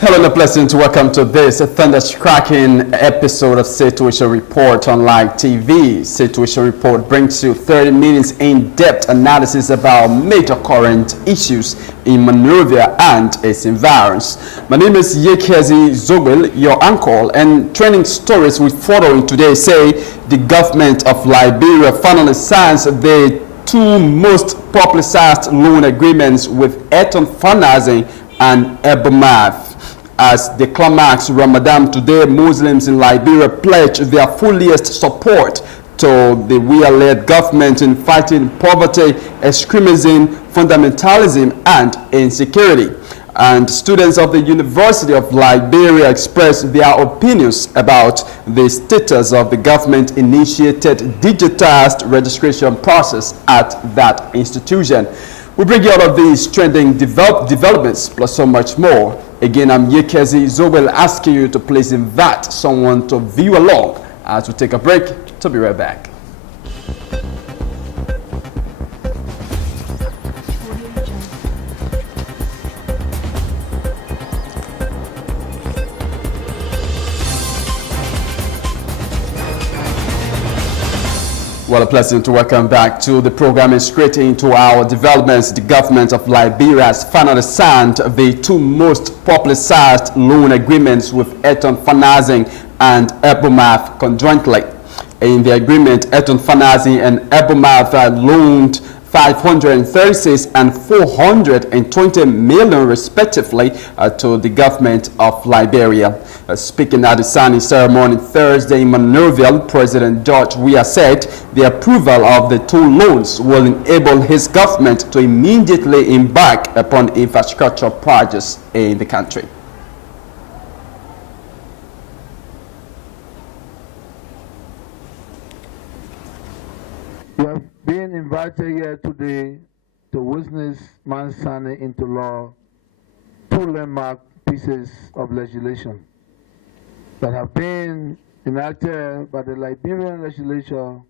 Hello and a pleasant welcome to this thunder-striking episode of Situation Report on Live TV. Situation Report brings you 30 minutes in-depth analysis about major current issues in Monrovia and its environs. My name is Yekezi Zogel, your uncle, and trending stories we follow in today say the government of Liberia finally signs the two most publicized loan agreements with ETON Financing and EBOMAF. As the climax Ramadan today, Muslims in Liberia pledge their fullest support to the Weah-led government in fighting poverty, extremism, fundamentalism, and insecurity. And students of the University of Liberia expressed their opinions about the status of the government-initiated digitized registration process at that institution. We bring you all of these trending developments, plus so much more. Again, I'm Yekezi Zobel, asking you to please invite someone to view along as we take a break. To be right back. Well, a pleasant to welcome back to the program and straight into our developments. The government of Liberia has finally signed the two most publicized loan agreements with ETON Financing and EBOMAF conjointly. In the agreement, ETON Financing and EBOMAF loaned 536 and 420 million respectively to the government of Liberia. Speaking at the signing ceremony Thursday in Monrovia, President George Weah said the approval of the two loans will enable his government to immediately embark upon infrastructure projects in the country. We have been invited here today to witness my signing into law two landmark pieces of legislation that have been enacted by the Liberian legislature,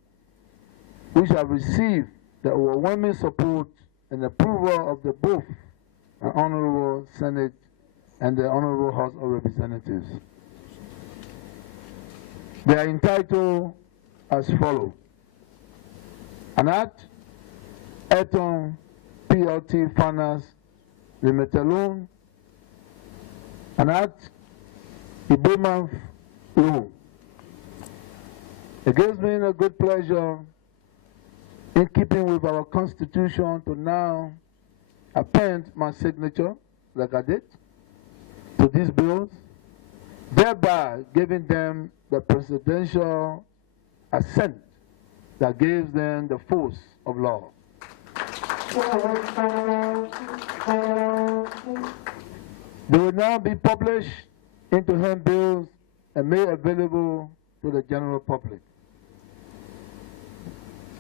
which have received the overwhelming support and approval of the both the Honorable Senate and the Honorable House of Representatives. They are entitled as follows. An act, ETON PLT Finance Limited Loan. An act, EBOMAF Loan. It gives me a good pleasure, in keeping with our Constitution, to now append my signature, like I did, to these bills, thereby giving them the presidential assent that gives them the force of law. They will now be published into handbills and made available to the general public.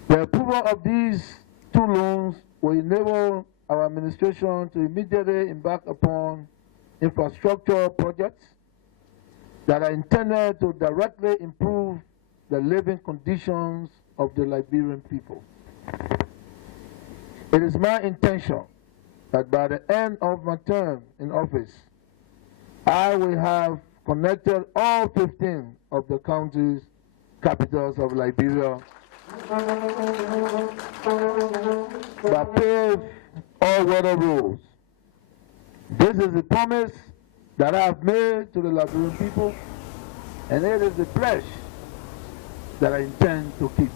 The approval of these two loans will enable our administration to immediately embark upon infrastructure projects that are intended to directly improve the living conditions of the Liberian people. It is my intention that by the end of my term in office, I will have connected all 15 of the counties, capitals of Liberia, that pave all water roads. This is the promise that I have made to the Liberian people, and it is the pledge that I intend to keep.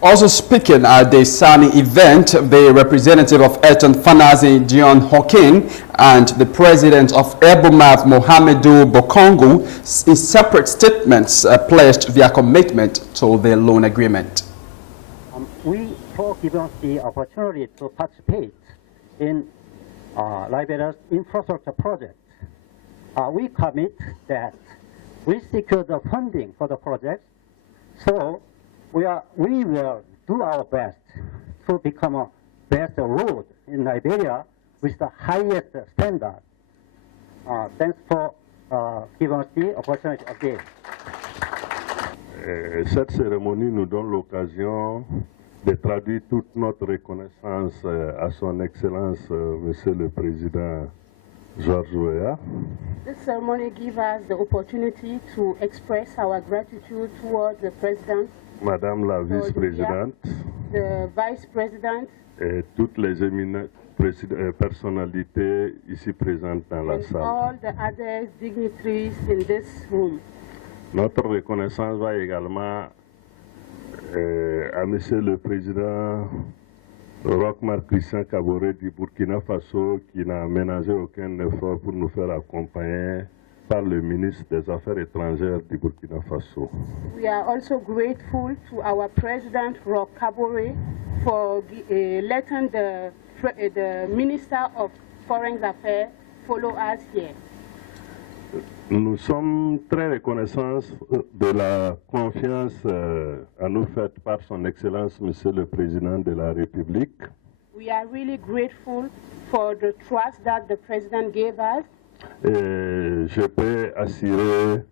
Also speaking at the signing event, the representative of ETON Financing, John Hawking, and the president of EBOMAF, Mohamedou Bokongo, in separate statements pledged their commitment to the loan agreement. We were given the opportunity to participate in Liberia's infrastructure project. We commit that we secure the funding for the project, so we will do our best to become a best road in Liberia with the highest standard. Thanks for giving us the opportunity again. Cette cérémonie nous donne l'occasion de traduire toute notre reconnaissance à son Excellence, Monsieur le Président George Weah. This ceremony gives us the opportunity to express our gratitude towards the President, Madame la Vice-Présidente, the Vice President, et toutes les éminentes personnalités ici présentes dans la and salle. all the other dignitaries in this room. Notre reconnaissance va également à Monsieur le Président Roch-Marc Christian Kaboré du Burkina Faso, qui n'a ménagé aucun effort pour nous faire accompagner par le ministre des Affaires étrangères du Burkina Faso. We are also grateful to our President Roch Kabore for letting the Minister of Foreign Affairs follow us here. Nous sommes très reconnaissants de la confiance à nous faite par son Excellence, Monsieur le Président de la République. We are really grateful for the trust that the President gave us. Et je peux assurer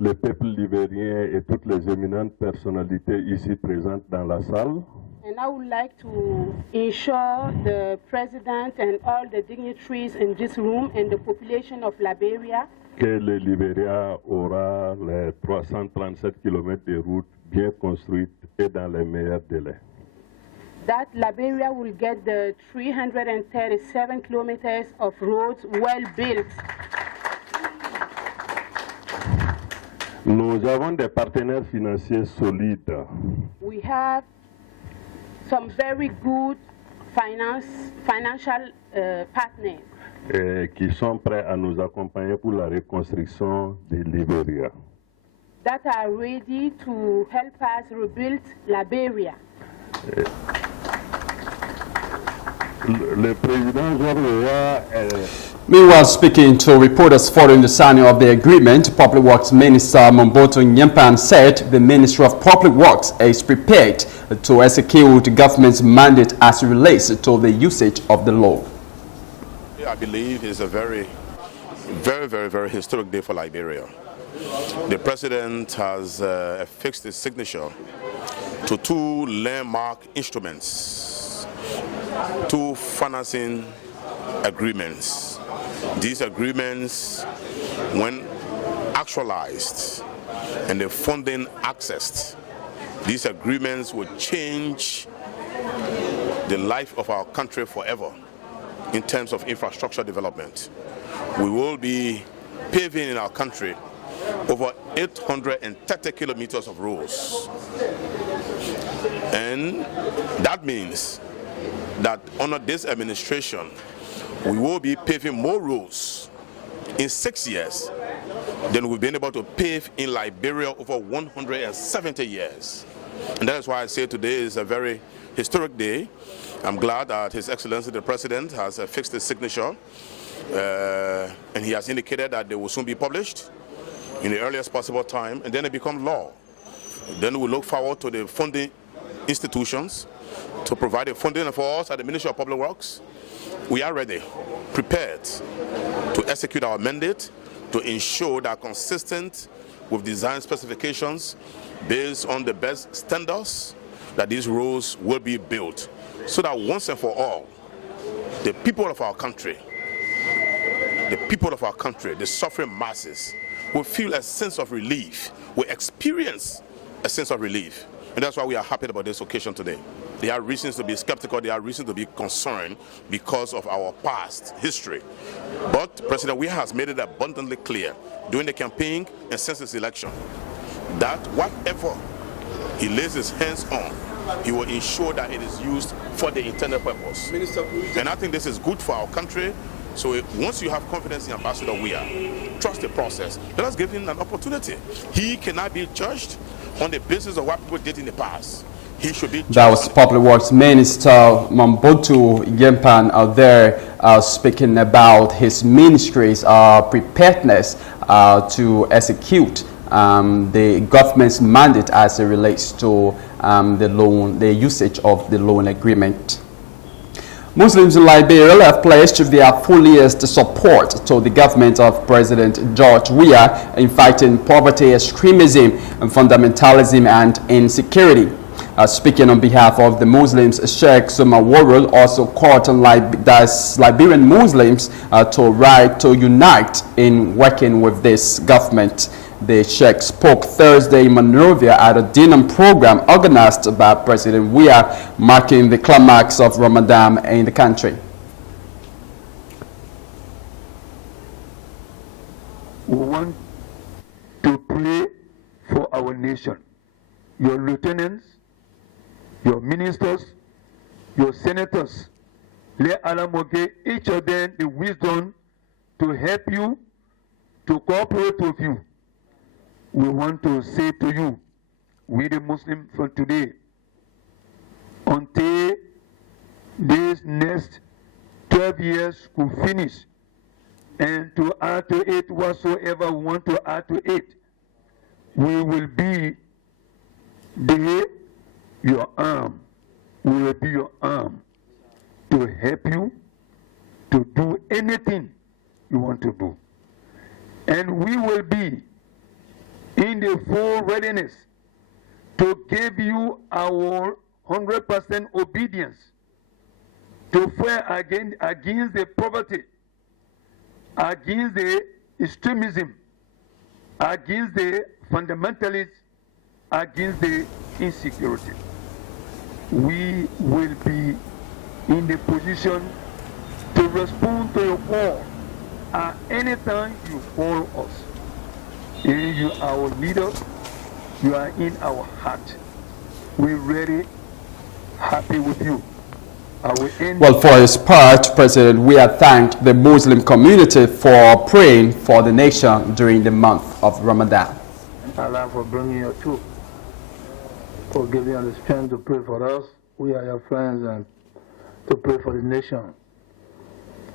le peuple libérien et toutes les éminentes personnalités ici présentes dans la salle And I would like to ensure the President and all the dignitaries in this room and the population of Liberia que le Libéria aura les 337 km de routes bien construites et dans les meilleurs délais. that Liberia will get the 337 kilometers of roads well built. Nous avons des partenaires financiers solides We have some very good financial partners qui sont prêts à nous accompagner pour la reconstruction du Libéria. that are ready to help us rebuild Liberia. Le président George Weah Meanwhile, speaking to reporters following the signing of the agreement, Public Works Minister Momboto Nyempan said the Ministry of Public Works is prepared to execute the government's mandate as it relates to the usage of the law. I believe it's a very historic day for Liberia. The President has affixed his signature to two landmark instruments, two financing agreements. These agreements, when actualized and the funding accessed, these agreements will change the life of our country forever in terms of infrastructure development. We will be paving in our country over 830 kilometers of roads. And that means that under this administration, we will be paving more roads in 6 years than we've been able to pave in Liberia over 170 years. And that is why I say today is a very historic day. I'm glad that His Excellency the President has fixed his signature and he has indicated that they will soon be published in the earliest possible time, and then it becomes law. Then we look forward to the funding institutions to provide the funding for us at the Ministry of Public Works. We are ready, prepared to execute our mandate to ensure that consistent with design specifications based on the best standards, that these roads will be built so that once and for all, the people of our country, the suffering masses, will feel a sense of relief, will experience a sense of relief. And that's why we are happy about this occasion today. There are reasons to be skeptical, there are reasons to be concerned because of our past history. But President Weah has made it abundantly clear during the campaign and since his election that whatever he lays his hands on, he will ensure that it is used for the intended purpose. And I think this is good for our country. So once you have confidence in Ambassador Weah, trust the process. Let us give him an opportunity. He cannot be judged on the basis of what people did in the past. He should be judged. That was Public Works Minister Momboto Nyempan out there speaking about his ministry's preparedness to execute the government's mandate as it relates to the usage of the loan agreement. Muslims in Liberia have pledged their fullest support to the government of President George Weah in fighting poverty, extremism, and fundamentalism and insecurity. Speaking on behalf of the Muslims, Sheikh Suma Worrell also called on Liberian Muslims to unite in working with this government. The Sheikh spoke Thursday in Monrovia at a dinner program organized by President Weah, marking the climax of Ramadan in the country. We want to pray for our nation. Your lieutenants, your ministers, your senators, let Allah give each of them the wisdom to help you, to cooperate with you. We want to say to you, we the Muslims from today, until this next 12 years could finish, and to add to it whatsoever we want to add to it, we will be your arm. We will be your arm to help you to do anything you want to do. And we will be in the full readiness to give you our 100% obedience to fight against the poverty, against the extremism, against the fundamentalists, against the insecurity. We will be in the position to respond to your call at any time you call us. You are our leader, you are in our heart. We're ready, happy with you. Well, for his part, President Weah thanked the Muslim community for praying for the nation during the month of Ramadan. Allah for bringing you through, for giving you the strength to pray for us. We are your friends, and to pray for the nation.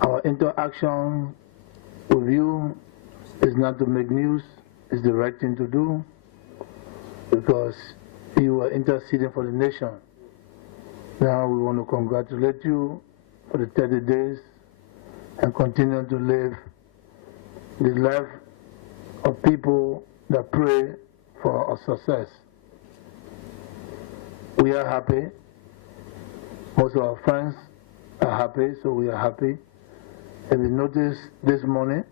Our interaction with you is not to make news, it's the right thing to do, because you are interceding for the nation. Now we want to congratulate you for the 30 days and continue to live the life of people that pray for our success. We are happy. Most of our friends are happy, so we are happy. And we noticed this morning,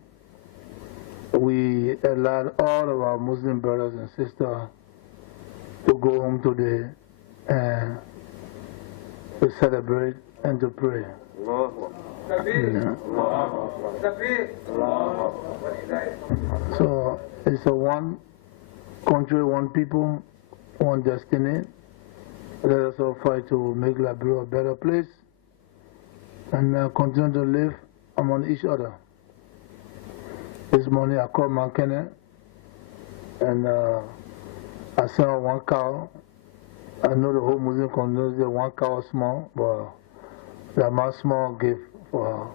we allowed all of our Muslim brothers and sisters to go home today and to celebrate and to pray. So it's a one country, one people, one destiny. Let us all fight to make Liberia a better place and continue to live among each other. This morning I called Mount Kenneth and I sent one cow. I know the whole Muslim community, one cow is small, but that my small gift for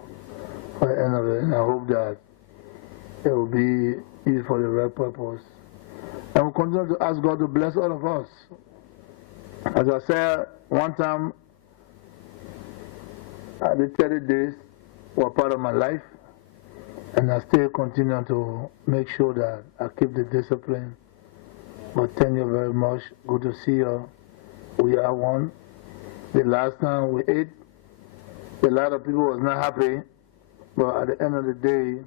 the end of it. And I hope that it will be used for the right purpose. And we'll continue to ask God to bless all of us. As I said, one time, the 30 days were part of my life, and I still continue to make sure that I keep the discipline. But thank you very much. Good to see you. We are one. The last time we ate, a lot of people was not happy, but at the end of the day,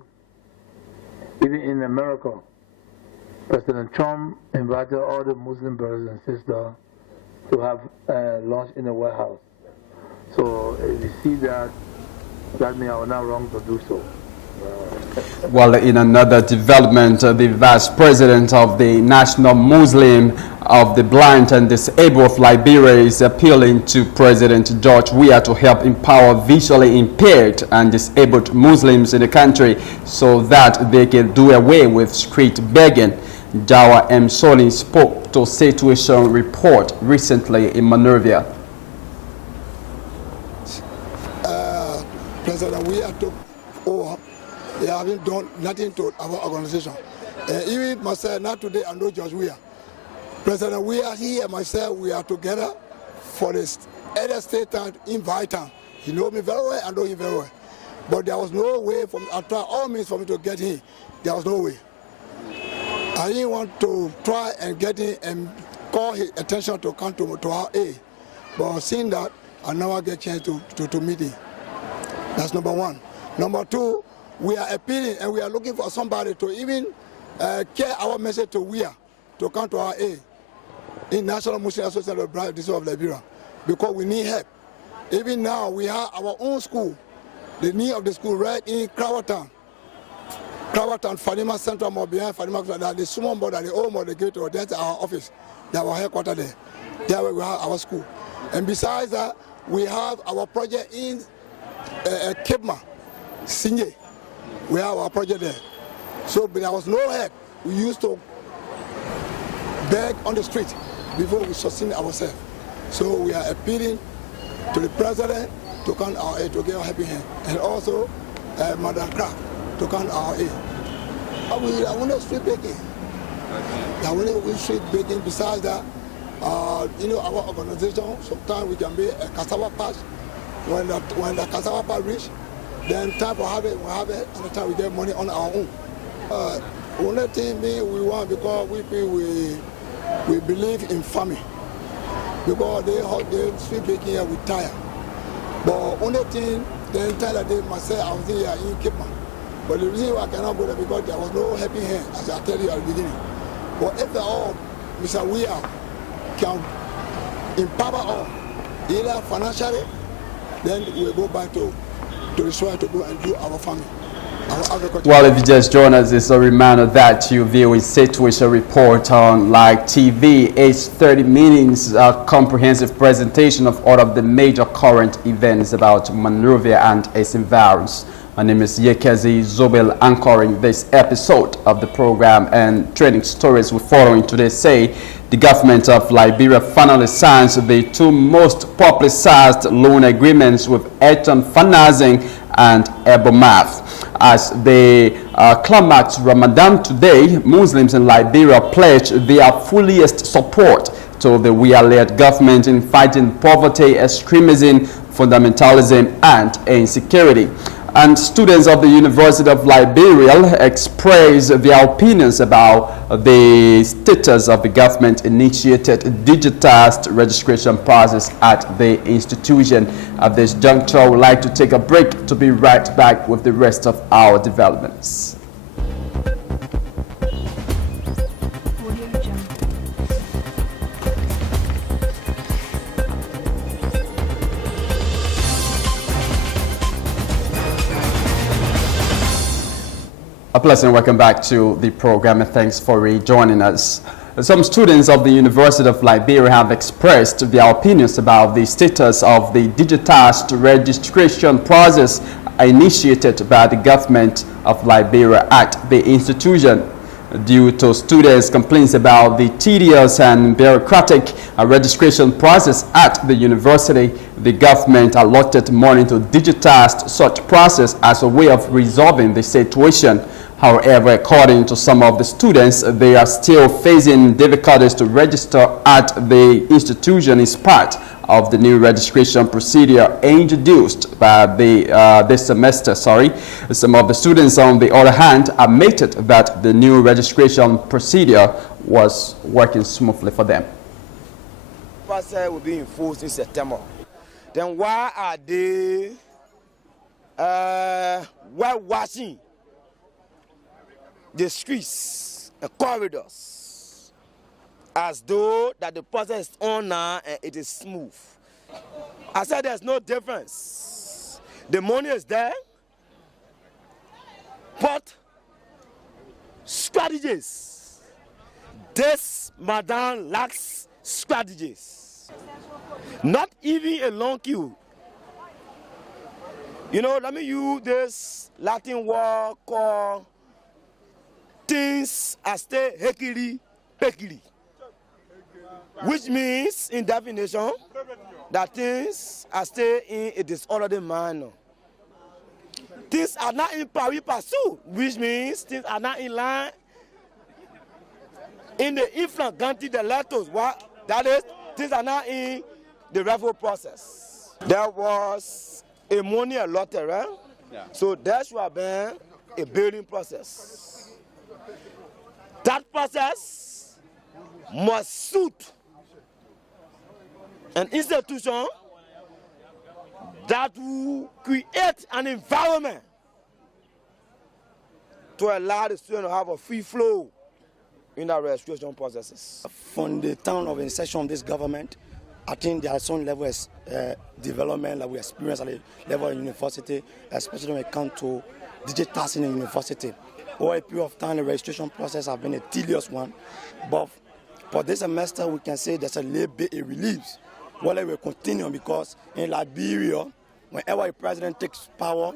even in America, President Trump invited all the Muslim brothers and sisters to have lunch in the White House. So if you see that, that means I was not wrong to do so. Well, in another development, the Vice President of the National Muslim of the Blind and Disabled of Liberia is appealing to President George Weah to help empower visually impaired and disabled Muslims in the country so that they can do away with street begging. Jawa M. Soli spoke to Situation Report recently in Monrovia. President Weah took over. They haven't done nothing to our organization. Even myself, not today, I know George Weah. President Weah, he and myself, we are together for this other state that invite him. He knows me very well, I know him very well. But there was no way, I tried all means for me to get him. There was no way. I didn't want to try and get him and called his attention to come to our aid. But seeing that, I never get a chance to meet him. That's number one. Number two, we are appealing and we are looking for somebody to even carry our message to Weah to come to our aid in National Muslim Association of the District of Liberia, because we need help. Even now, we have our own school, the need of the school right in Crowatown, Fadima Central, more behind Fadima, that the small board, the old board, they give to, that's our office, that's our headquarters there. There we have our school. And besides that, we have our project in Kipma, Sinye. We have our project there. So but there was no help. We used to beg on the street before we sustain ourselves. So we are appealing to the president to come our aid, to give a helping hand, and also Madam Craft to come our aid. I want to street baking. I want to street baking. Besides that, our organization, sometimes we can be a cassava patch. When the cassava patch reach, then time for harvest, we harvest, and the time we get money on our own. Only thing we want, because we believe in farming. Because they street baking here, we tire. But only thing, the entire day myself, I was here in Kipman. But the reason why I cannot go there, because there was no helping hand, as I tell you at the beginning. But if all Mr. Weah can empower all, either financially, then we'll go back to the soil to go and do our farming. Well, if you just join us, it's a reminder that you view a situation report on Like TV. It's 30 minutes, a comprehensive presentation of all of the major current events about Monrovia and its environs. My name is Yekezi Zobel, anchoring this episode of the program, and trending stories we're following today say the government of Liberia finally signs the two most publicized loan agreements with ETON Financing and EBOMAF. As they climax Ramadan today, Muslims in Liberia pledge their fullest support to the Weah-led government in fighting poverty, extremism, fundamentalism, and insecurity. And students of the University of Liberia express their opinions about the status of the government-initiated digitized registration process at the institution. At this juncture, I would like to take a break to be right back with the rest of our developments. A pleasant welcome back to the program, and thanks for rejoining us. Some students of the University of Liberia have expressed their opinions about the status of the digitized registration process initiated by the government of Liberia at the institution. Due to students' complaints about the tedious and bureaucratic registration process at the university, the government allotted money to digitize such process as a way of resolving the situation. However, according to some of the students, they are still facing difficulties to register at the institution as part of the new registration procedure introduced by this semester. Some of the students, on the other hand, admitted that the new registration procedure was working smoothly for them. Process will be enforced in September. Then why are they whitewashing the streets and corridors as though that the process is on now and it is smooth? I said there's no difference. The money is there, but strategies. This madam lacks strategies. Not even a long queue. You know, let me use this Latin word called things are still hekiri pekiri, which means in definition that things are still in a disorderly manner. Things are not in pari passu, which means things are not in line in the infraganti delictus. What that is, things are not in the referral process. There was a money allotted, right? Yeah. So there should have been a building process. That process must suit an institution that will create an environment to allow the students to have a free flow in the registration processes. From the time of inception of this government, I think there are some level of development that we experience at the level of university, especially when it comes to digitizing in university. Over a period of time, the registration process has been a tedious one, but for this semester, we can say there's a little bit of relief. Well, it will continue because in Liberia, whenever a president takes power,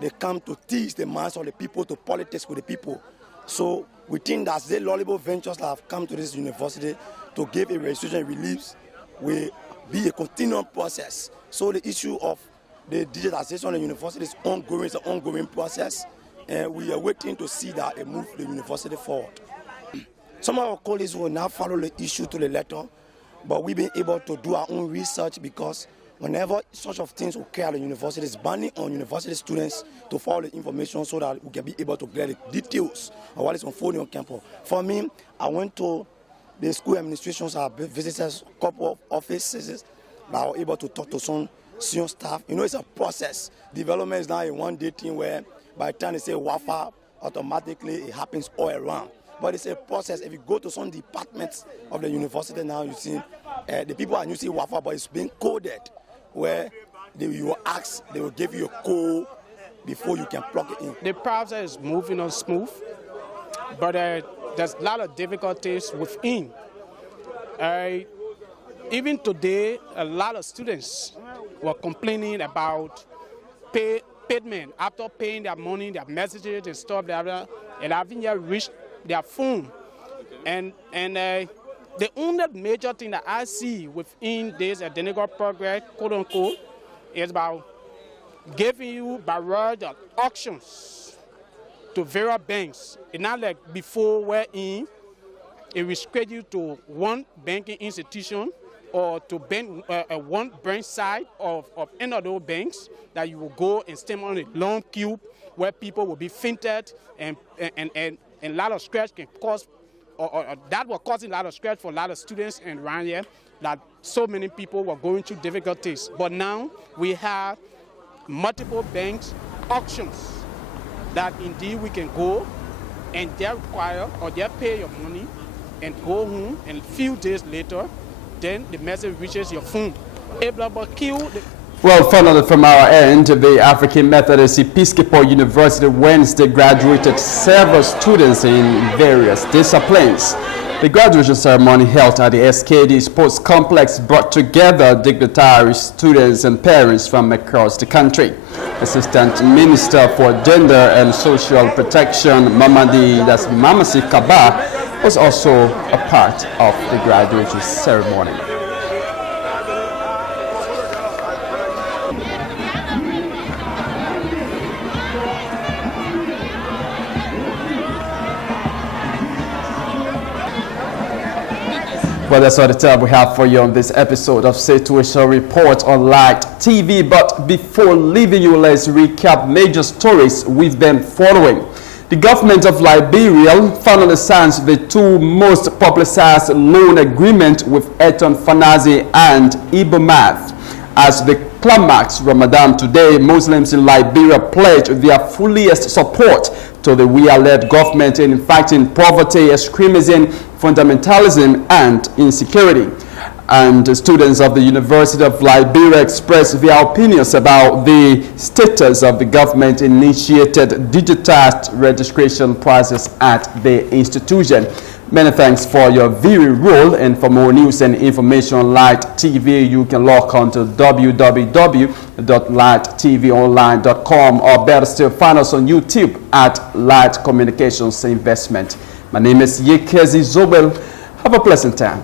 they come to teach the minds of the people, to politics with the people. So we think that the laudable ventures that have come to this university to give a registration relief will be a continuing process. So the issue of the digitization of the university is ongoing, it's an ongoing process, and we are waiting to see that it move the university forward. Some of our colleagues will now follow the issue to the letter, but we've been able to do our own research because whenever such of things occur at the university, it's binding on university students to follow the information so that we can be able to get the details of what is unfolding on campus. For me, I went to the school administrations, I visited a couple of offices, but I was able to talk to some senior staff. You know, it's a process. Development is not a one-day thing where by the time they say WAFA, automatically it happens all around. But it's a process. If you go to some departments of the university now, you see the people are using WAFA, but it's being coded, where you will ask, they will give you a code before you can plug it in. The process is moving on smooth, but there's a lot of difficulties within. Even today, a lot of students were complaining about payment after paying their money, their messages and stuff, and haven't yet reached their phone. And the only major thing that I see within this identical progress, quote unquote, is about giving you by word auctions to various banks. It's not like before wherein it restricts you to one banking institution or to one branch side of any of those banks that you will go and stand on a long queue where people will be finted and a lot of scratch can cause, or that was causing a lot of scratch for a lot of students and around here, that so many people were going through difficulties. But now we have multiple banks auctions that indeed we can go and they require or they pay your money and go home, and a few days later, then the message reaches your phone. Well, finally from our end, the African Methodist Episcopal University Wednesday graduated several students in various disciplines. The graduation ceremony held at the SKD Sports Complex brought together dignitaries, students and parents from across the country. Assistant Minister for Gender and Social Protection, Mamasi Kaba, was also a part of the graduation ceremony. Well, that's all the time we have for you on this episode of Situation Report on Light TV. But before leaving you, let's recap major stories we've been following. The government of Liberia finally signs the two most publicized loan agreements with ETON and EBOMAF. As the climax Ramadan today, Muslims in Liberia pledge their fullest support to the Weah-led government in fighting poverty, extremism, fundamentalism, and insecurity. And students of the University of Liberia expressed their opinions about the status of the government-initiated digitized registration process at the institution. Many thanks for your viewing role, and for more news and information on Light TV, you can log on to www.lighttvonline.com, or better still, find us on YouTube at Light Communications Investment. My name is Yekezi Zobel. Have a pleasant time.